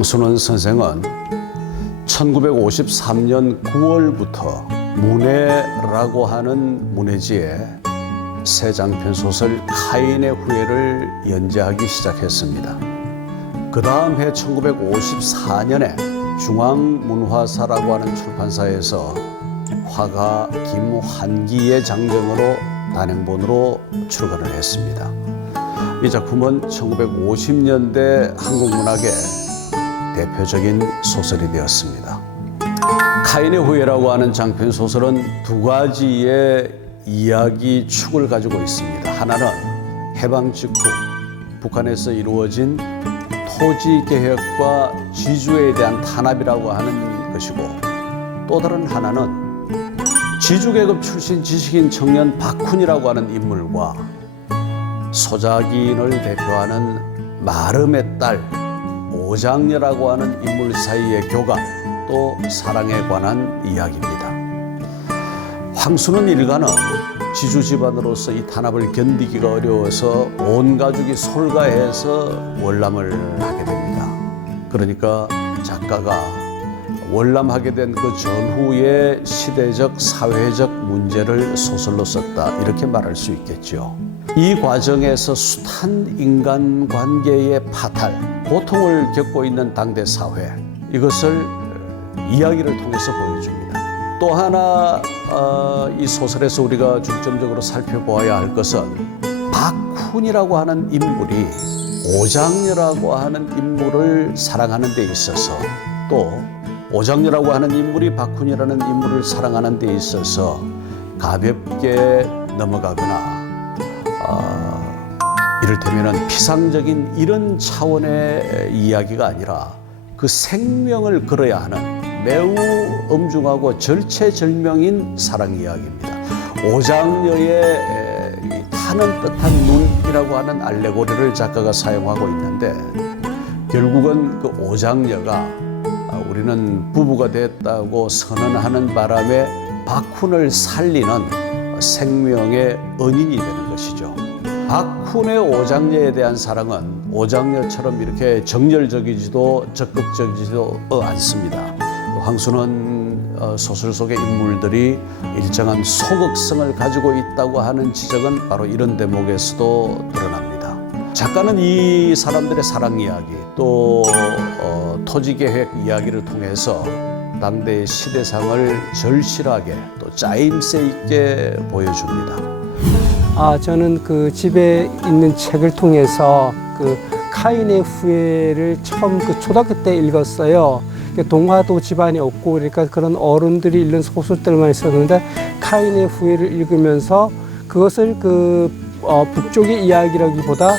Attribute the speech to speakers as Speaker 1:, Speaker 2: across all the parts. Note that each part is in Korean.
Speaker 1: 황순원 선생은 1953년 9월부터 문해라고 하는 문해지에 새 장편 소설 카인의 후예를 연재하기 시작했습니다. 그 다음 해 1954년에 중앙문화사라고 하는 출판사에서 화가 김환기의 장정으로 단행본으로 출간을 했습니다. 이 작품은 1950년대 한국 문학의 대표적인 소설이 되었습니다. 카인의 후예라고 하는 장편 소설은 두 가지의 이야기 축을 가지고 있습니다. 하나는 해방 직후 북한에서 이루어진 토지 개혁과 지주에 대한 탄압이라고 하는 것이고 또 다른 하나는 지주계급 출신 지식인 청년 박훈이라고 하는 인물과 소작인을 대표하는 마름의 딸 오장녀라고 하는 인물 사이의 교감 또 사랑에 관한 이야기입니다. 황수는 일가는 지주 집안으로서 이 탄압을 견디기가 어려워서 온 가족이 솔가해서 월남을 하게 됩니다. 그러니까 작가가 월남하게 된 그 전후의 시대적 사회적 문제를 소설로 썼다 이렇게 말할 수 있겠죠. 이 과정에서 숱한 인간 관계의 파탈, 고통을 겪고 있는 당대 사회 이것을 이야기를 통해서 보여줍니다. 또 하나 어, 이 소설에서 우리가 중점적으로 살펴보아야 할 것은 박훈이라고 하는 인물이 오장녀라고 하는 인물을 사랑하는 데 있어서 또 오장녀라고 하는 인물이 박훈이라는 인물을 사랑하는 데 있어서 가볍게 넘어가거나 어, 이를테면 피상적인 이런 차원의 이야기가 아니라 그 생명을 걸어야 하는 매우 엄중하고 절체절명인 사랑 이야기입니다. 오장녀의 타는 듯한 눈이라고 하는 알레고리를 작가가 사용하고 있는데 결국은 그 오장녀가 아, 우리는 부부가 됐다고 선언하는 바람에 박훈을 살리는 생명의 은인이 되는 것이죠. 박훈의 오장녀에 대한 사랑은 오장녀처럼 이렇게 정열적이지도 적극적이지도 않습니다. 황수는 어, 소설 속의 인물들이 일정한 소극성을 가지고 있다고 하는 지적은 바로 이런 대목에서도 드러납니다. 작가는 이 사람들의 사랑 이야기 또 어, 토지 계획 이야기를 통해서 당대의 시대상을 절실하게 또 짜임새 있게 보여줍니다.
Speaker 2: 아, 저는 그 집에 있는 책을 통해서 그 카인의 후예를 처음 그 초등학교 때 읽었어요. 그 동화도 집안에 없고 그러니까 그런 어른들이 읽는 소설들만 있었는데 카인의 후예를 읽으면서 그것을 그 어, 북쪽의 이야기라기보다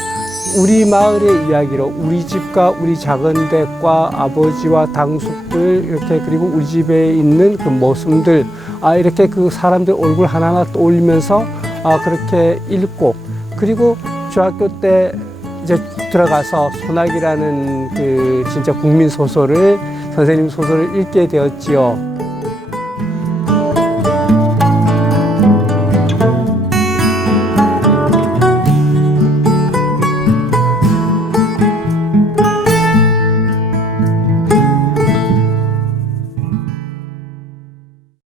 Speaker 2: 우리 마을의 이야기로 우리 집과 우리 작은 댁과 아버지와 당숙들 이렇게 그리고 우리 집에 있는 그 모습들 아 이렇게 그 사람들 얼굴 하나하나 떠올리면서 아 그렇게 읽고 그리고 중학교 때 이제 들어가서 소나기라는 그 진짜 국민 소설을 선생님 소설을 읽게 되었지요.